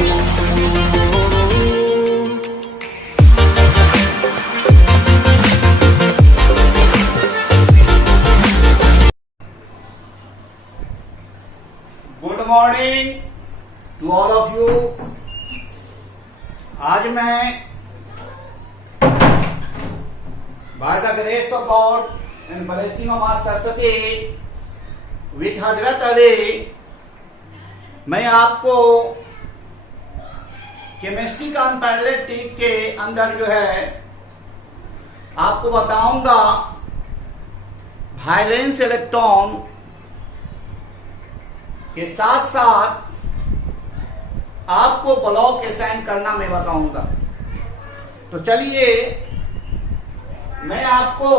Good morning to all of you. आज मैं by the grace of God and blessing of मां Saraswati with हजरत अली मैं आपको केमिस्ट्री का अनपैरेलल्ड टीक के अंदर जो है आपको बताऊंगा वायलेंस इलेक्ट्रॉन के साथ साथ आपको ब्लॉक असाइन करना मैं बताऊंगा। तो चलिए मैं आपको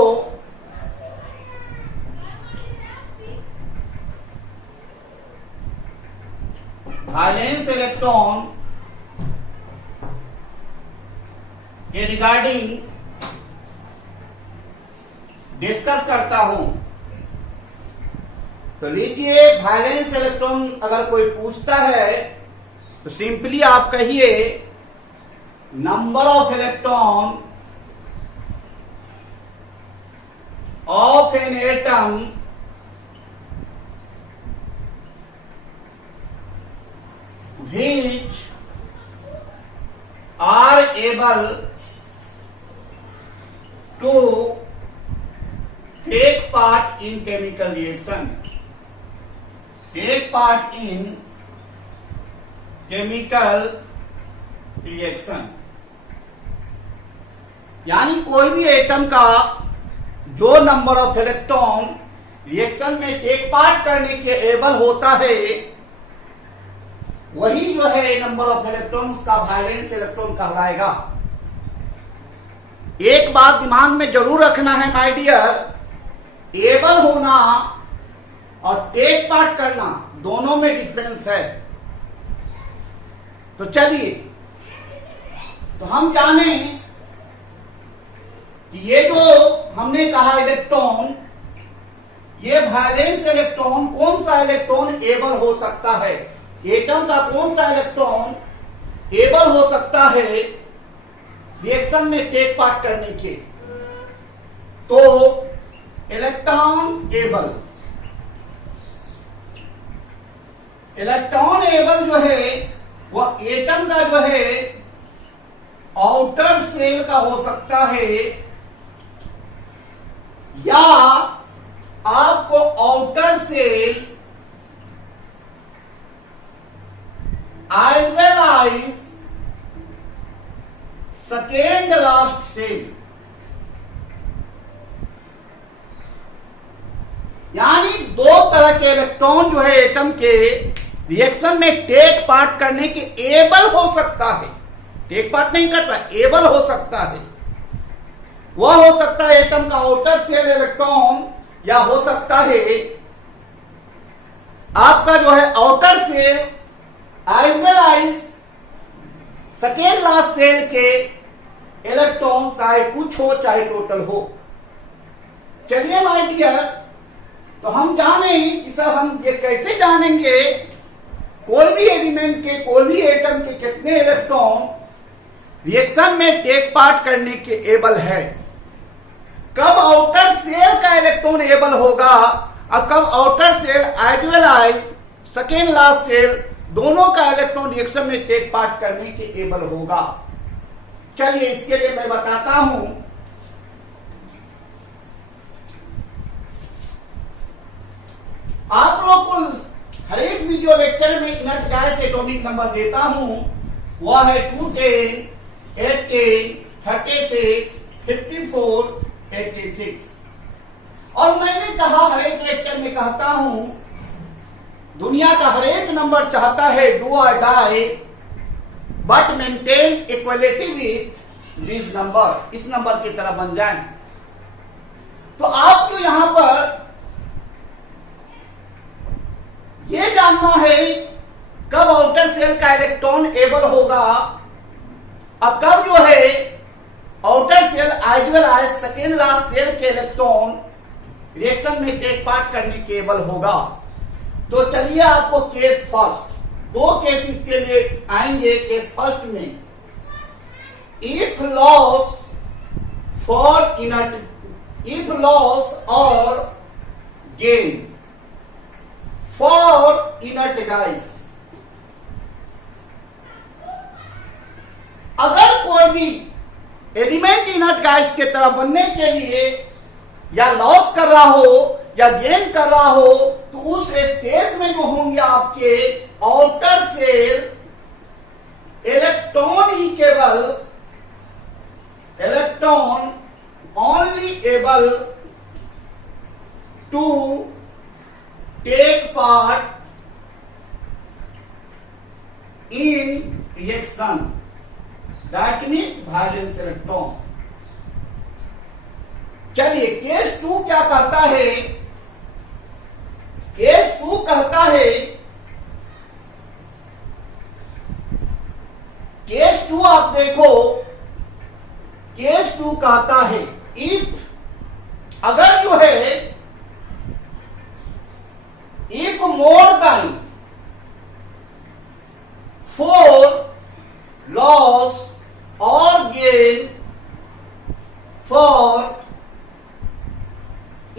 वायलेंस इलेक्ट्रॉन के रिगार्डिंग डिस्कस करता हूं। तो लीजिए, वायलेंस इलेक्ट्रॉन अगर कोई पूछता है तो सिंपली आप कहिए number of electron of an atom which are able to take part in chemical reaction. Take part in chemical reaction यानी कोई भी एटम का जो नंबर ऑफ इलेक्ट्रॉन रिएक्शन में टेक पार्ट करने के एबल होता है वही जो है नंबर ऑफ इलेक्ट्रॉन उसका वायलेंस इलेक्ट्रॉन कहलाएगा। एक बात दिमाग में जरूर रखना है माय डियर, एबल होना और टेक पार्ट करना दोनों में डिफरेंस है। तो चलिए, तो हम जाने कि ये जो हमने कहा इलेक्ट्रॉन, ये वायलेंस इलेक्ट्रॉन कौन सा इलेक्ट्रॉन एबल हो सकता है, एटम का कौन सा इलेक्ट्रॉन एबल हो सकता है रिएक्शन में टेक पार्ट करने के। तो इलेक्ट्रॉन एबल जो है वह एटम का जो है आउटर सेल का हो सकता है या आपको outer shell as well as second last shell, यानी दो तरह के इलेक्ट्रॉन जो है एटम के रिएक्शन में टेक पार्ट करने के एबल हो सकता है। टेक पार्ट नहीं कर रहा, एबल हो सकता है। वह हो सकता है एटम का आउटर सेल इलेक्ट्रॉन या हो सकता है आपका जो है outer shell as well as second last shell के इलेक्ट्रॉन, चाहे कुछ हो चाहे टोटल हो। चलिए माय डियर, तो हम जाने कि सर हम ये कैसे जानेंगे कोई भी एलिमेंट के, कोई भी एटम के कितने इलेक्ट्रॉन रिएक्शन में टेक पार्ट करने के एबल है, कब आउटर सेल का इलेक्ट्रॉन एबल होगा और कब outer shell as well as second last shell दोनों का इलेक्ट्रॉन रिएक्शन में टेक पार्ट करने के एबल होगा। चलिए इसके लिए मैं बताता हूं। आप लोग को हर एक वीडियो लेक्चर में इनर्ट गैस एटॉमिक नंबर देता हूं, वह है 210, 18, 36, 54, 86। और मैंने कहा हर एक लेक्चर में कहता हूं दुनिया का हर एक नंबर चाहता है डू और die but maintain equality with this number, इस नंबर की तरह बन जाए। तो आपको यहां पर यह जानना है कब आउटर सेल का इलेक्ट्रॉन एबल होगा और कब जो है outer shell as well as second last shell के इलेक्ट्रॉन रिएक्शन में टेक पार्ट करने के एबल होगा। तो चलिए आपको केस फर्स्ट दो केसेस के लिए आएंगे। केस फर्स्ट में, इफ लॉस और गेन फॉर इनर्ट गैस। अगर कोई भी एलिमेंट इनर्ट गैस के तरह बनने के लिए या लॉस कर रहा हो या गेन कर रहा हो, तो उस स्टेज में जो होंगे आपके outer shell electron only able to take part in reaction, that means valence electron. चलिए केस 2 क्या कहता है? केस 2 कहता है, केस 2 आप देखो, केस 2 कहता है इफ, अगर जो है इफ मोर देन 4 लॉस और gain for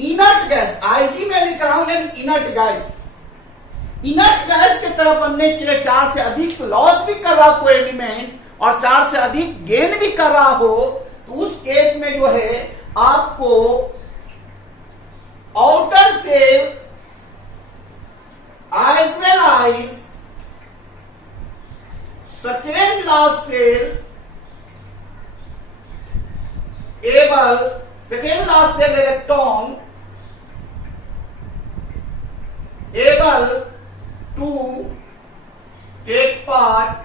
inert gas, IG में लिख रहा हूं इनर्ट गैस, इनर्ट गैस की तरफ बनने के लिए 4 से अधिक लॉस भी कर रहा कोई एलिमेंट और 4 से अधिक गेन भी कर रहा हो, तो उस केस में जो है आपको outer shell as well as second last shell electron able to take part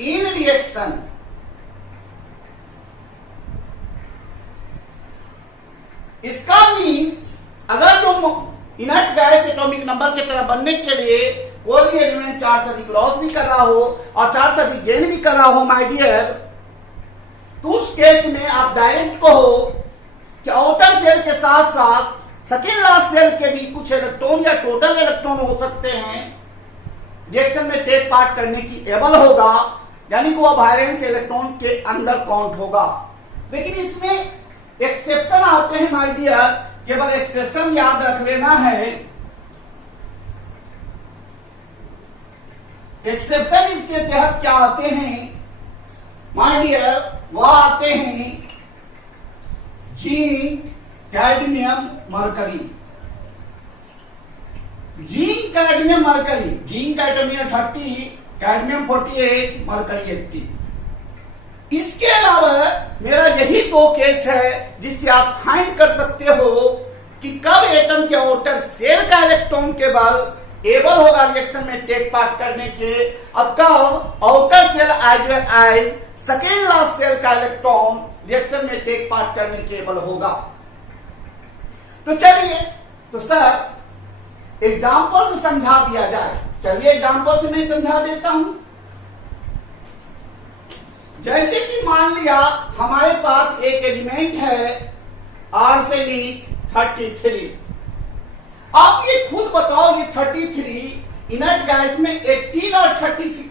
in reaction। इसका मीन्स अगर जो इनर्ट गैस एटॉमिक नंबर की तरह बनने के लिए कोई भी एलिमेंट 4 से अधिक लॉस भी कर रहा हो और 4 से अधिक गेन भी कर रहा हो माय डियर, तो उस केस में आप डायरेक्ट कहो कि आउटर सेल के साथ साथ सेकेंड लास्ट सेल के भी कुछ इलेक्ट्रॉन या टोटल इलेक्ट्रॉन हो सकते हैं रिएक्शन में टेक पार्ट करने की एबल होगा, यानी कि वह वैलेंस इलेक्ट्रॉन के अंदर काउंट होगा। लेकिन इसमें एक्सेप्शन आते हैं माय डियर, केवल एक्सेप्शन याद रख लेना है। एक्सेप्शन इसके तहत क्या आते हैं माय डियर? वह आते हैं zinc, cadmium, mercury. Zinc, cadmium, mercury, zinc cadmium 30, cadmium 48, mercury 80। इसके अलावा मेरा यही 2 केस है जिससे आप फाइंड कर सकते हो कि कब एटम के आउटर सेल का इलेक्ट्रॉन केवल एबल होगा रिएक्शन में टेक पार्ट करने के, और कब outer shell as well as second last shell का इलेक्ट्रॉन रिएक्शन में टेक पार्ट करने के एबल होगा। तो चलिए, तो सर एग्जाम्पल से समझा दिया जाए। चलिए एग्जाम्पल से मैं समझा देता हूं। जैसे कि मान लिया हमारे पास एक एलिमेंट है आर्सेनिक 33। आप ये खुद बताओ ये 33 इनर्ट गैस में 18 और 36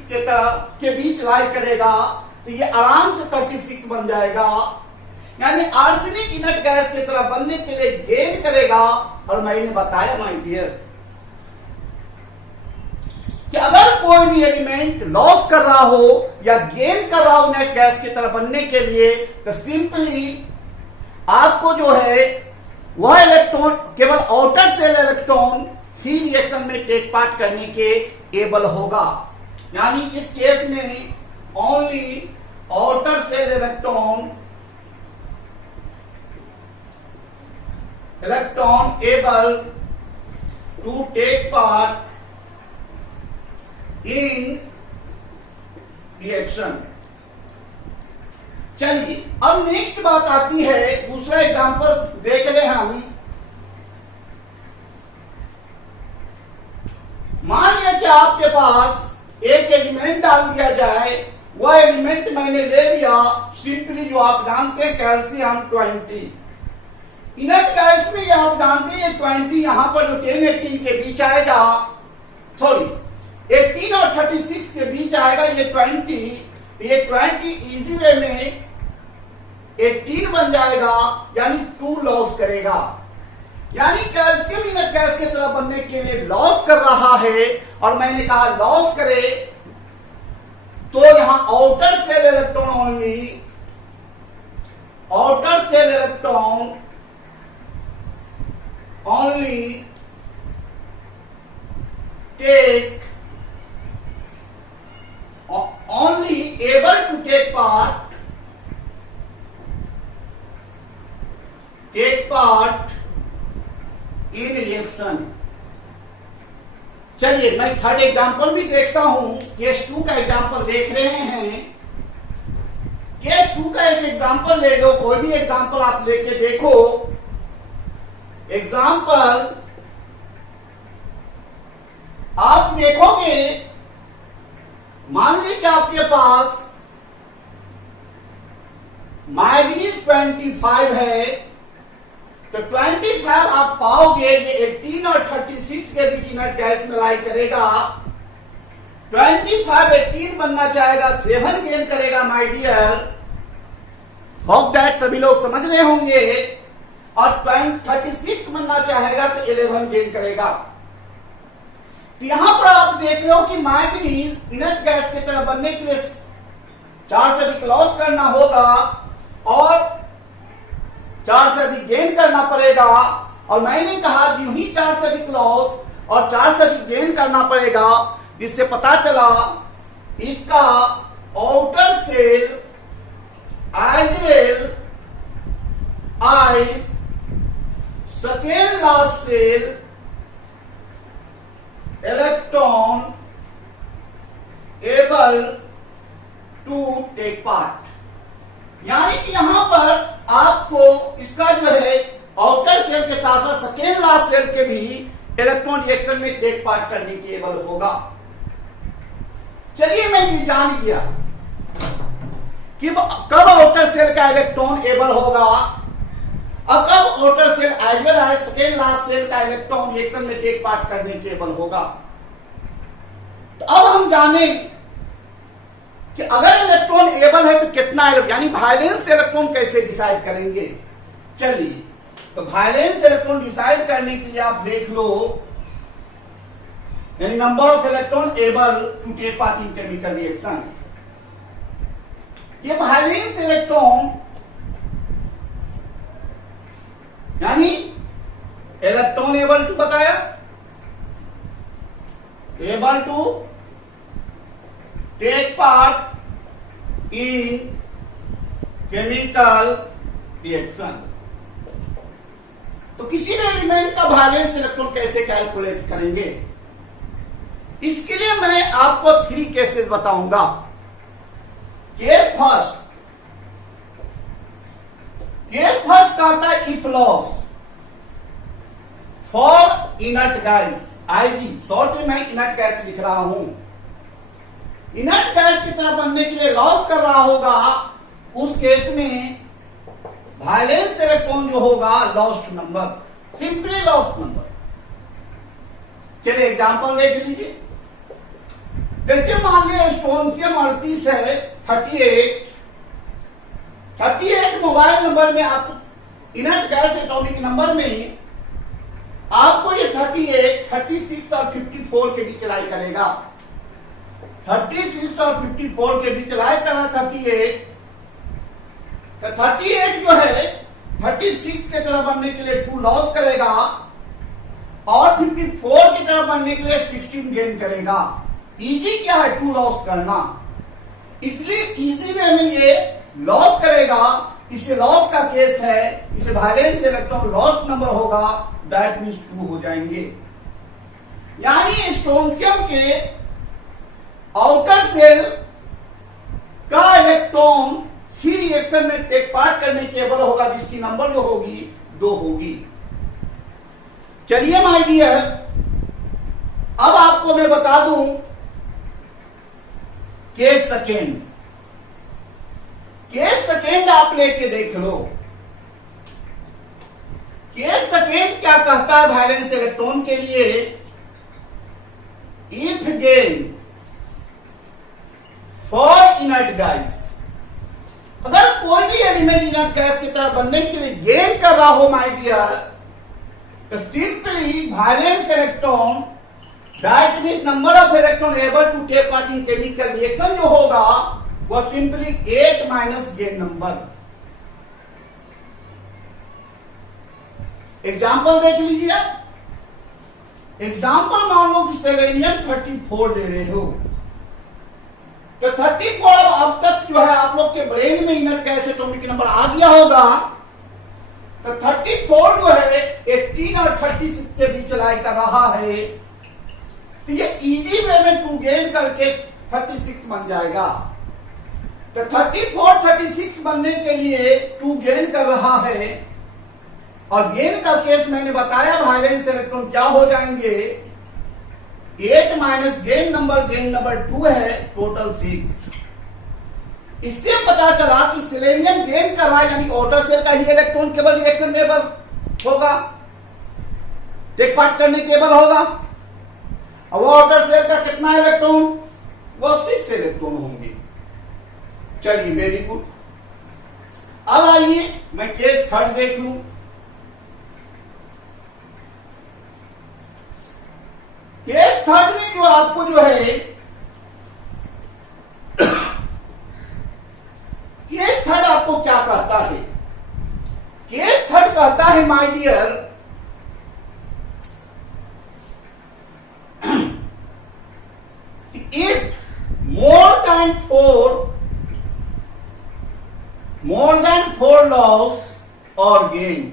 के बीच लाई करेगा, तो ये आराम से 36 बन जाएगा। यानी आर्सेनिक इनर्ट गैस की तरह बनने के लिए गेन करेगा। और मैंने बताया माय डियर कि अगर कोई भी एलिमेंट लॉस कर रहा हो या गेन कर रहा हो इनर्ट गैस की तरह बनने के लिए, तो सिंपली आपको जो है वह इलेक्ट्रॉन केवल आउटर सेल इलेक्ट्रॉन ही रिएक्शन में टेक पार्ट करने के एबल होगा। यानी इस केस में only outer shell electron able to take part in reaction. चलिए अब नेक्स्ट बात आती है, दूसरा एग्जांपल देख ले हम। मान लिया कि आपके पास एक एलिमेंट डाल दिया जाए, वह एलिमेंट मैंने ले लिया सिंपली, जो आप जानते हैं कैल्शियम 20। इनर्ट गैस में आप जानते हैं 20 यहां पर जो 10-18 के बीच आएगा, सॉरी 18 और 36 के बीच आएगा ये 20, ये 20 इजी वे में 18 बन जाएगा, यानी 2 लॉस करेगा। यानी कैल्शियम इनर्ट गैस की तरह बनने के लिए लॉस कर रहा है, और मैंने कहा लॉस करे तो यहां outer shell electron only, outer shell electron only take only able to take part in reaction। चलिए मैं थर्ड एग्जांपल भी देखता हूं। केस 2 का एग्जांपल देख रहे हैं। केस 2 का एक एग्जांपल ले लो, कोई भी एग्जांपल आप लेके देखो। एग्जांपल आप देखोगे, मान लीजिए कि आपके पास मैग्नीज 25 है, तो 25 आप पाओगे ये 18 और 36 के बीच इनर्ट गैस में लाई करेगा। 25 18 बनना चाहेगा, 7 गेन करेगा माय डियर। होप दैट सभी लोग समझ रहे होंगे। और 36 बनना चाहेगा तो 11 गेन करेगा। तो यहां पर आप देख रहे हो कि मैग्नीज इनर्ट गैस की तरह बनने के लिए 4 से अधिक लॉस करना होगा और 4 से अधिक गेन करना पड़ेगा। और मैंने कहा यूं ही 4 से अधिक लॉस और 4 से अधिक गेन करना पड़ेगा, जिससे पता चला इसका outer shell as well as second last shell electron able to take part. यानी कि यहां पर आपको इसका जो है आउटर सेल के साथ साथ सेकेंड लास्ट सेल के भी इलेक्ट्रॉन रिएक्शन में टेक पार्ट करने के एबल होगा। चलिए मैं ये जान गया कि कब आउटर सेल का इलेक्ट्रॉन एबल होगा और कब outer shell as well as second last shell का इलेक्ट्रॉन रिएक्शन में टेक पार्ट करने के एबल होगा। तो अब हम जाने कि अगर इलेक्ट्रॉन एबल है तो कितना, यानी वायलेंस इलेक्ट्रॉन कैसे डिसाइड करेंगे। चलिए, तो वायलेंस इलेक्ट्रॉन डिसाइड करने के लिए आप देख लो, यानी number of electron able to take part in chemical reaction. ये वायलेंस इलेक्ट्रॉन यानी इलेक्ट्रॉन एबल टू बताया, able to take part in chemical reaction. तो किसी भी एलिमेंट का वैलेंस इलेक्ट्रॉन कैसे कैलकुलेट करेंगे, इसके लिए मैं आपको 3 केसेस बताऊंगा। केस फर्स्ट कहता है if loss for inert gas, IG short में मैं इनर्ट गैस लिख रहा हूं। इनर्ट गैस की तरह बनने के लिए लॉस कर रहा होगा, उस केस में वायलेंस इलेक्ट्रॉन जो होगा lost number, simply lost number. चलिए एग्जांपल देख लीजिए। जैसे मान लिया स्ट्रोंशियम 38 है, 38 मोबाइल नंबर में आप इनर्ट गैस एटॉमिक नंबर में आपको ये 38, 36 और 54 के बीच लाई करेगा। 36 और 54 के बीच लाई करना 38, तो 38 जो है 36 के तरह बनने के लिए 2 लॉस करेगा और 54 की तरह बनने के लिए 16 गेन करेगा। इजी क्या है 2 लॉस करना, इसलिए इजी वे में ये लॉस करेगा। इसे लॉस का केस है, इसे वायलेंस इलेक्ट्रॉन लॉस्ट नंबर होगा, दैट मीन्स 2 हो जाएंगे। यानी स्ट्रोंशियम के आउटर सेल का इलेक्ट्रॉन ही रिएक्शन में टेक पार्ट करने के एबल होगा, जिसकी नंबर जो होगी 2 होगी। चलिए माय डियर, अब आपको मैं बता दूं केस सेकेंड। केस सेकेंड आप लेके देख लो। केस सेकेंड क्या कहता है वायलेंस इलेक्ट्रॉन के लिए, if gain for inert gas, अगर कोई भी एलिमेंट इनर्ट गैस की तरह बनने के लिए गेन कर रहा हो माय डियर, तो simply valence electron, that means number of electron able to take part in chemical reaction जो होगा वह simply 8 minus gain number. Example देख लीजिए। एग्जाम्पल मान लो कि सेलेनियम 34 ले रहे हो, तो 34 अब तक जो है आप लोग के ब्रेन में इनर्ट गैस एटॉमिक नंबर आ गया होगा। तो 34 जो है 18 और 36 के बीच लाई कर रहा है, तो ये इजी वे में 2 गेन करके 36 बन जाएगा। तो 34 36 बनने के लिए 2 गेन कर रहा है, और गेन का केस मैंने बताया वैलेंस इलेक्ट्रॉन क्या हो जाएंगे, 8 माइनस गेन नंबर 2 है, टोटल 6। इससे पता चला कि सेलेनियम गेन कर रहा है, यानी आउटर शेल का ही इलेक्ट्रॉन केवल रिएक्शन एबल होगा, टेक पार्ट करने केबल होगा। और वो आउटर शेल का कितना इलेक्ट्रॉन, वो 6 इलेक्ट्रॉन होंगे। चलिए वेरी गुड। अब आइए मैं केस थर्ड देख लूं। केस थर्ड में जो आपको जो है केस थर्ड आपको क्या कहता है, केस थर्ड कहता है my dear, if more than 4 loss or gain,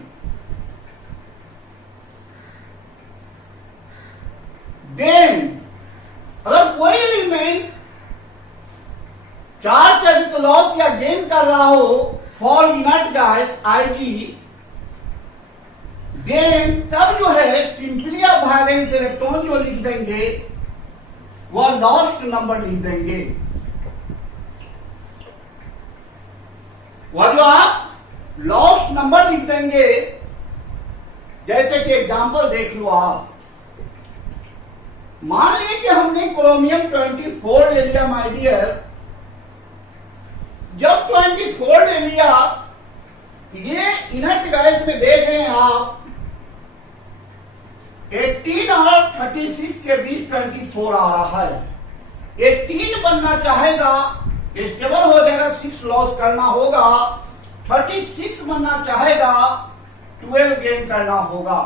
then अगर कोई एलिमेंट 4 से अधिक लॉस या गेन कर रहा हो for inert gas Ig, then तब जो है सिंपली आप वैलेंस इलेक्ट्रॉन जो लिख देंगे वह लॉस्ट नंबर लिख देंगे। वह जो आप लॉस्ट नंबर लिख देंगे, जैसे कि एग्जांपल देख लो आप। मान लीजिए कि हमने क्रोमियम 24 ले लिया माय डियर। जब 24 ले लिया, ये इनर्ट गैस में देख रहे हैं आप 18 और 36 के बीच 24 आ रहा है। 18 बनना चाहेगा, स्टेबल हो जाएगा, 6 लॉस करना होगा। 36 बनना चाहेगा, 12 गेन करना होगा।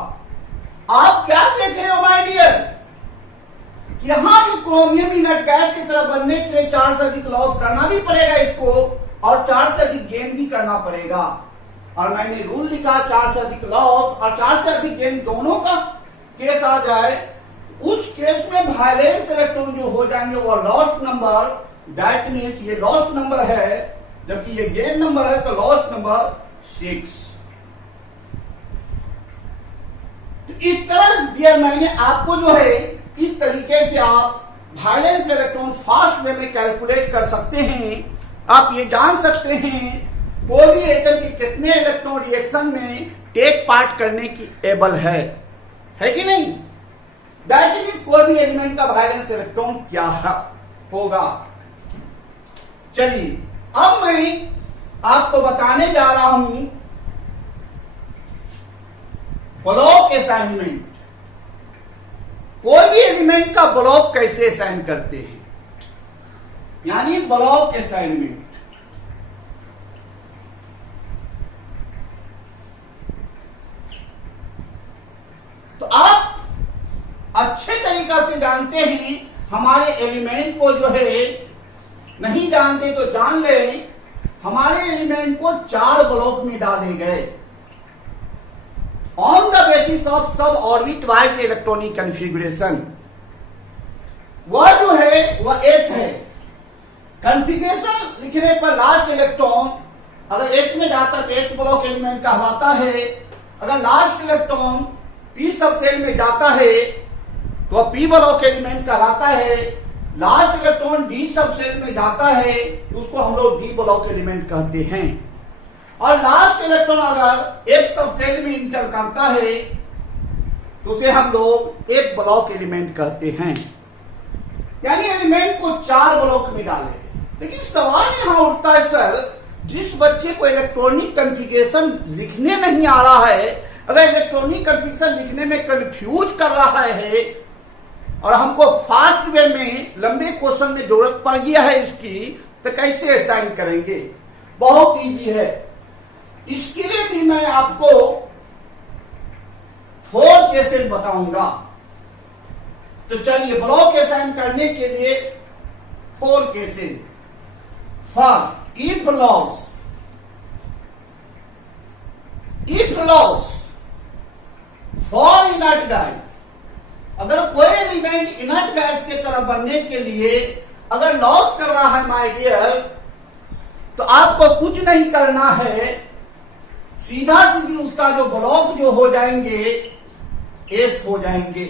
आप क्या देख रहे हो माय डियर, यहां जो क्रोमियम इनर्ट गैस की तरह बनने के लिए 4 से अधिक लॉस करना भी पड़ेगा इसको, और 4 से अधिक गेन भी करना पड़ेगा। और मैंने रूल लिखा 4 से अधिक लॉस और 4 से अधिक गेन दोनों का केस आ जाए, उस केस में वैलेंस इलेक्ट्रॉन जो हो जाएंगे वो लॉस्ट नंबर, दैट मीन्स ये लॉस्ट नंबर है, जबकि ये गेन नंबर है, तो लॉस्ट नंबर 6। इस तरह डियर मैंने आपको जो है इस तरीके से आप वैलेंस इलेक्ट्रॉन फास्ट वे में कैलकुलेट कर सकते हैं। आप ये जान सकते हैं कोई भी एटम के कितने इलेक्ट्रॉन रिएक्शन में टेक पार्ट करने की एबल है कि नहीं। दैट मीन्स कोई भी एलिमेंट का वैलेंस इलेक्ट्रॉन क्या होगा। चलिए अब मैं आपको बताने जा रहा हूं ब्लॉक असाइनमेंट। कोई भी एलिमेंट का ब्लॉक कैसे असाइन करते हैं, यानी ब्लॉक असाइनमेंट। तो आप अच्छे तरीका से जानते हैं, हमारे एलिमेंट को जो है नहीं जानते तो जान लें, हमारे एलिमेंट को 4 ब्लॉक में डाले गए ऑन द बेसिस ऑफ सब ऑर्बिट वाइज इलेक्ट्रॉनिक कॉन्फ़िगरेशन। वह जो है वह एस है। कॉन्फ़िगरेशन लिखने पर लास्ट इलेक्ट्रॉन अगर एस में जाता तो एस ब्लॉक एलिमेंट कहलाता है। अगर लास्ट इलेक्ट्रॉन पी सब सेल में जाता है तो पी ब्लॉक एलिमेंट कहलाता है। लास्ट इलेक्ट्रॉन डी सब सेल में जाता है उसको हम लोग डी ब्लॉक एलिमेंट कहते हैं। और लास्ट इलेक्ट्रॉन अगर एफ सब सेल में इंटर करता है तो उसे हम लोग एफ ब्लॉक एलिमेंट कहते हैं। यानी एलिमेंट को 4 ब्लॉक में डालेंगे। लेकिन सवाल यहां उठता है सर, जिस बच्चे को इलेक्ट्रॉनिक कॉन्फ़िगरेशन लिखने नहीं आ रहा है, अगर इलेक्ट्रॉनिक कॉन्फ़िगरेशन लिखने में कंफ्यूज कर रहा है और हमको फास्ट वे में लंबे क्वेश्चन में जरूरत पड़ गया है इसकी, तो कैसे असाइन करेंगे? बहुत इजी है। इसके लिए भी मैं आपको 4 केसेस बताऊंगा। तो चलिए ब्लॉक असाइन करने के लिए 4 cases. First, if loss for inert gas. अगर कोई एलिमेंट इनर्ट गैस के तरफ बनने के लिए अगर लॉस कर रहा है माय डियर, तो आपको कुछ नहीं करना है, सीधा सीधी उसका जो ब्लॉक जो हो जाएंगे एस हो जाएंगे।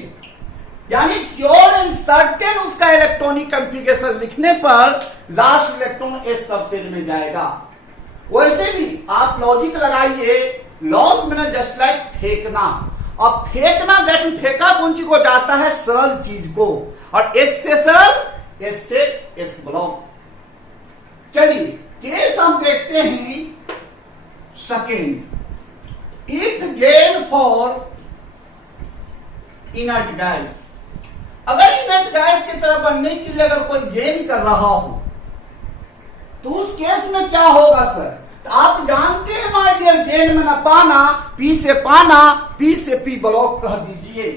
यानी श्योर एंड सर्टेन उसका इलेक्ट्रॉनिक कॉन्फ़िगरेशन लिखने पर लास्ट इलेक्ट्रॉन एस सबसेट में जाएगा। वैसे भी आप लॉजिक लगाइए, लॉस मैंने जस्ट लाइक फेंकना, और फेंकना दैट फेंका कौन चीज को जाता है? सरल चीज को, और एस से सरल, एस से एस ब्लॉक। चलिए केस हम देखते हैं second. If gain for inert gas, अगर इनर्ट गैस की तरफ बढ़ने के लिए अगर कोई गेन कर रहा हो तो उस केस में क्या होगा सर? तो आप जानते हैं माय डियर, गेन में ना पाना, पी से पाना, पी से पी ब्लॉक कह दीजिए,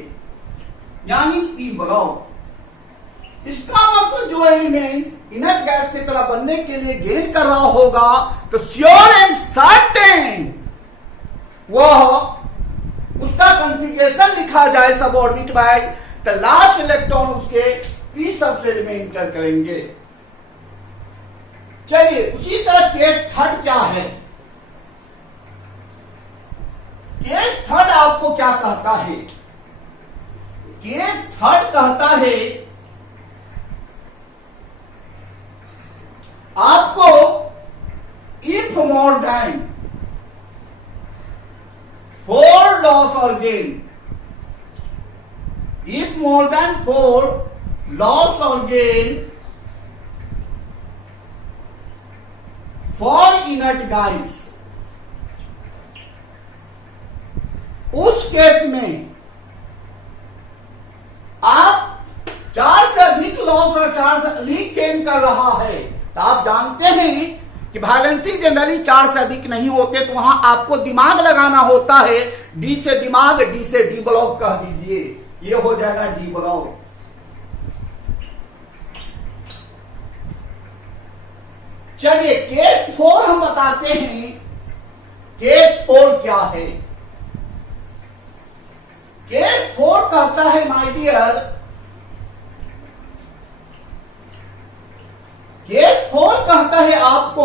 यानी पी ब्लॉक। इसका मतलब जो एलिमेंट इनर्ट गैस की तरफ बनने के लिए गेन कर रहा होगा तो श्योर एंड सर्टेन वह उसका कॉन्फ़िगरेशन लिखा जाए सबऑर्बिट बाय, तो लास्ट इलेक्ट्रॉन उसके पी सबसेट में इंटर करेंगे। चलिए उसी तरह केस थर्ड क्या है? केस थर्ड आपको क्या कहता है? केस थर्ड कहता है आपको इफ मोर देन 4 लॉस और gain, if more than 4 loss or gain for inert gas, उस केस में आप 4 से अधिक लॉस और 4 से अधिक गेन कर रहा है, तो आप जानते हैं कि वैलेंसी जनरली 4 से अधिक नहीं होते, तो वहां आपको दिमाग लगाना होता है। डी से दिमाग, डी से डी ब्लॉक कह दीजिए, ये हो जाएगा डी ब्लॉक। चलिए केस 4 हम बताते हैं। केस 4 क्या है? केस 4 कहता है माय डियर, केस 4 कहता है आपको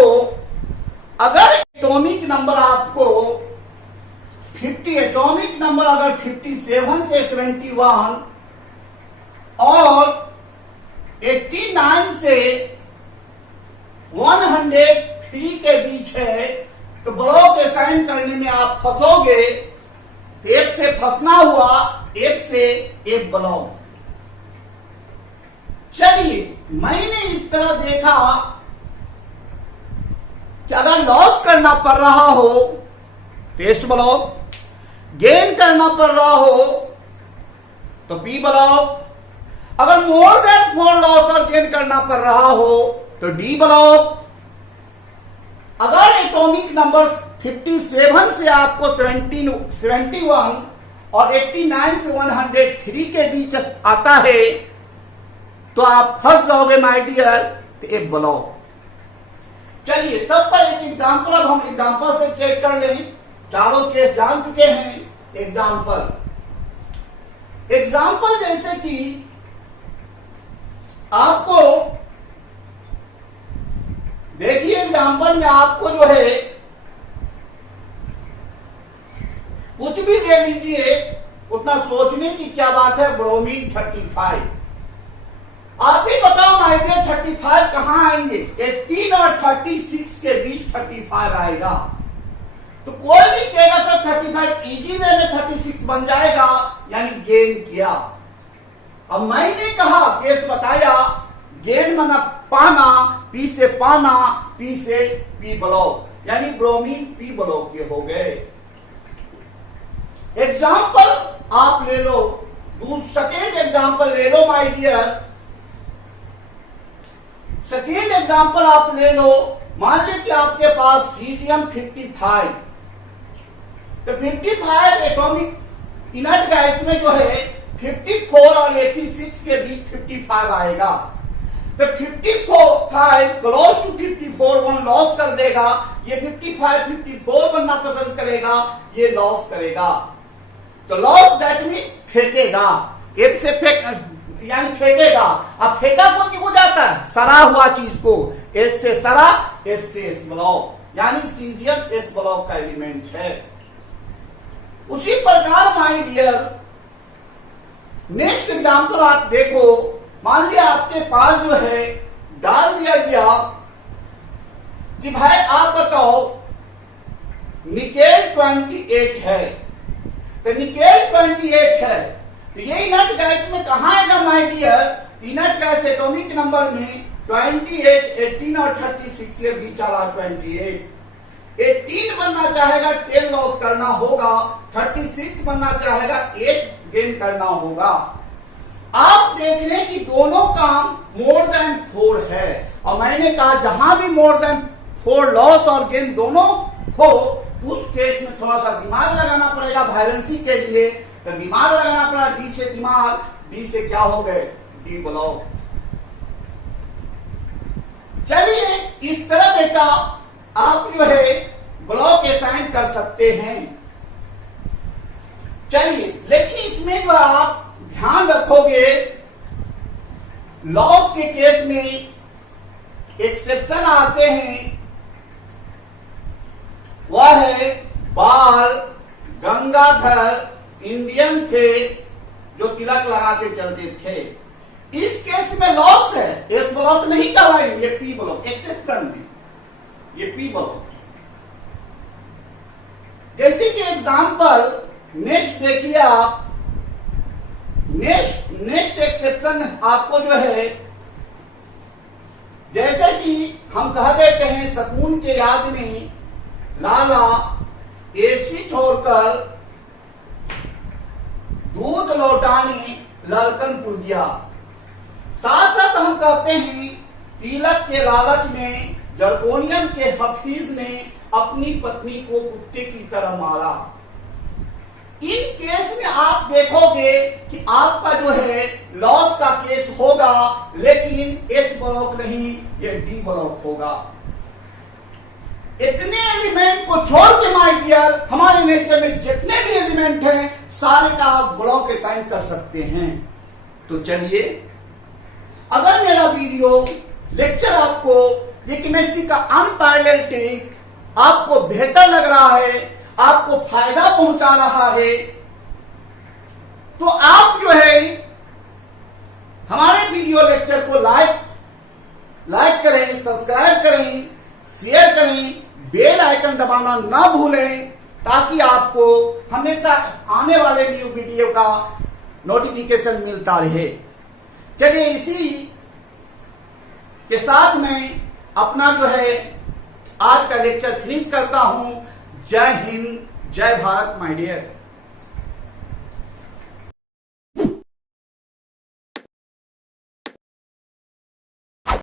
अगर एटॉमिक नंबर आपको 50, एटॉमिक नंबर अगर 57 से 71 और 89 से 103 के बीच है, तो ब्लॉक असाइन करने में आप फंसोगे। एफ से फंसना हुआ, एफ से एफ ब्लॉक। चलिए मैंने इस तरह देखा कि अगर लॉस करना पड़ रहा हो तो एस ब्लॉक, गेन करना पड़ रहा हो तो बी ब्लॉक, अगर मोर देन 4 लॉस और गेन करना पड़ रहा हो तो डी ब्लॉक, अगर एटॉमिक नंबर 57 से आपको 71 और 89 से 103 के बीच आता है तो आप फंस जाओगे माय डियर, तो ए ब्लॉक। चलिए सब पर एक एग्जांपल, अब हम एग्जांपल से चेक कर लें। चारों केस जान चुके हैं। एग्जांपल जैसे कि आपको देखिए, एग्जांपल में आपको जो है कुछ भी ले लीजिए, उतना सोचने की क्या बात है। ब्रोमीन 35, आप ही बताओ माय डियर 35 कहां आएंगे? 18 और 36 के बीच 35 आएगा। तो कोई भी कहेगा सर 35 इजी वे में 36 बन जाएगा, यानी गेन किया। अब मैंने कहा केस बताया, गेन माना पाना, पी से पाना, पी से पी ब्लॉक, यानी ब्रोमीन पी ब्लॉक के हो गए। एग्जाम्पल आप ले लो, सेकेंड एग्जाम्पल ले लो माय डियर। सेकेंड एग्जाम्पल आप ले लो, मान लीजिए कि आपके पास सीजियम 55, तो 55 एटॉमिक इनर्ट गैस में जो है 54 और 86 के बीच 55 आएगा। तो 54 क्लोज टू 54 वन लॉस कर देगा, ये 54 बनना पसंद करेगा, ये लॉस करेगा। तो लॉस दैट मीन फेंकेगा, एफ से फेंक यानी फेंकेगा। अब फेंका को क्यों जाता है? सरा हुआ चीज को, एस से सरा, एस से एस ब्लॉक, यानी सीजियम एस ब्लॉक का एलिमेंट है। उसी प्रकार माय डियर नेक्स्ट एग्जांपल आप देखो, मान लिया आपके पास जो है डाल दिया गया कि भाई आप बताओ निकेल 28 है, तो निकेल 28 है, तो ये इनर्ट गैस में कहां आएगा my dear? Inert gas atomic number में 28, 18 और 36 के बीच आ रहा 28। 18 बनना चाहेगा 10 लॉस करना होगा, 36 बनना चाहेगा 8 गेन करना होगा। आप देख रहे हैं कि दोनों काम मोर देन 4 है, और मैंने कहा जहां भी मोर देन 4 लॉस और गेन दोनों हो, उस केस में थोड़ा सा दिमाग लगाना पड़ेगा वैलेंसी के लिए। तो दिमाग लगाना पड़ा, डी से दिमाग, डी से क्या हो गए? D block. चलिए इस तरह बेटा आप जो है ब्लॉक असाइन कर सकते हैं। चलिए, लेकिन इसमें जो आप ध्यान रखोगे, लॉस के केस में एक्सेप्शन आते हैं, वह है बाल गंगाधर इंडियन थे जो तिलक लगा के चलते थे। इस केस में लॉस है, एस ब्लॉक नहीं कहलाएंगे, ये पी ब्लॉक एक्सेप्शन में, ये पी ब्लॉक। जैसे कि एग्जांपल नेक्स्ट देखिए आप, नेक्स्ट एक्सेप्शन आपको जो है, जैसे कि हम कह देते हैं सकून के याद में लाला एसी छोड़कर दूध लौटाने लड़कनपुर गया। साथ साथ हम कहते हैं तिलक के लालच में जरकोनियम के हफीज ने अपनी पत्नी को कुत्ते की तरह मारा। इन केस में आप देखोगे कि आपका जो है लॉस का केस होगा, लेकिन एस ब्लॉक नहीं, ये डी ब्लॉक होगा। इतने एलिमेंट को छोड़ के माय डियर हमारे नेचर में जितने भी एलिमेंट हैं सारे का आप ब्लॉक असाइन कर सकते हैं। तो चलिए, अगर मेरा वीडियो लेक्चर आपको ये केमिस्ट्री का अनपैरेलल टेक आपको बेहतर लग रहा है, आपको फायदा पहुंचा रहा है, तो आप जो है हमारे वीडियो लेक्चर को लाइक करें, सब्सक्राइब करें, शेयर करें, बेल आइकन दबाना ना भूलें, ताकि आपको हमेशा आने वाले न्यू वीडियो का नोटिफिकेशन मिलता रहे। चलिए, इसी के साथ मैं अपना जो है आज का लेक्चर फिनिश करता हूं। जय हिंद, जय भारत माय डियर।